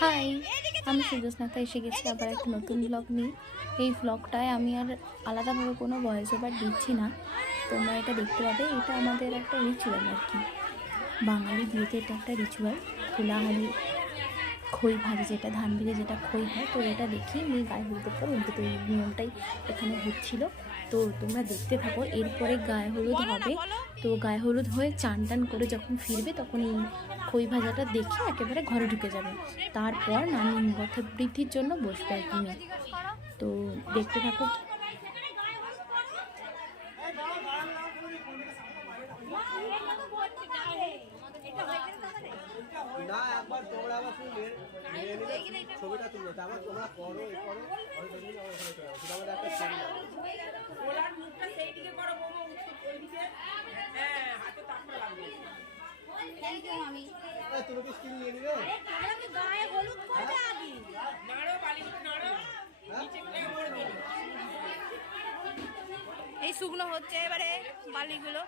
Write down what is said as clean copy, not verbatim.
High, আমি সুজোৎস্নাতা এসে গেছি আবার একটা নতুন ব্লগ নিয়ে। এই ব্লগটায় আমি আর আলাদাভাবে কোনো ভয়েস ওভার দিচ্ছি না, তোমরা এটা দেখতে পাবে। এটা আমাদের একটা রিচুয়াল আর কি, বাঙালি বিয়েতে এটা একটা রিচুয়াল। খোলাহালি খই ভাজে, যেটা ধান ভিজে যেটা খই হয়, তো এটা দেখি মেয়ে গায়ে হলুদের পর উল্টে, তো এই নিয়মটাই এখানে হচ্ছিল। তো তোমরা দেখতে থাকো। এরপরে গায়ে হলুদ হবে, তো গায়ে হলুদ হয়ে চান টান করে যখন ফিরবে তখন এই খই ভাজাটা দেখে একেবারে ঘরে ঢুকে যাবে। তারপর নানি মুখে বৃদ্ধির জন্য বসবে আর কি মেয়ে। তো দেখতে থাকো। না একবার তোমরা আবার ছবিটা তুলবে, তারপর তোমরা করো করো আমাদের একটা ছবি ওলার মুখটা সেই দিকে করো বৌমা, ওইদিকে হ্যাঁ হাতে তাকটা লাগবে। থ্যাংক ইউ মামি। তুমি কি স্কিন নিয়ে নিবে? আমি গায়ে হলুদ করতে আদি নাড়ো বালিগুলো নাড়ো নিচে করে পড়ে দিও। এই শুকনো হচ্ছে এবারে বালিগুলো।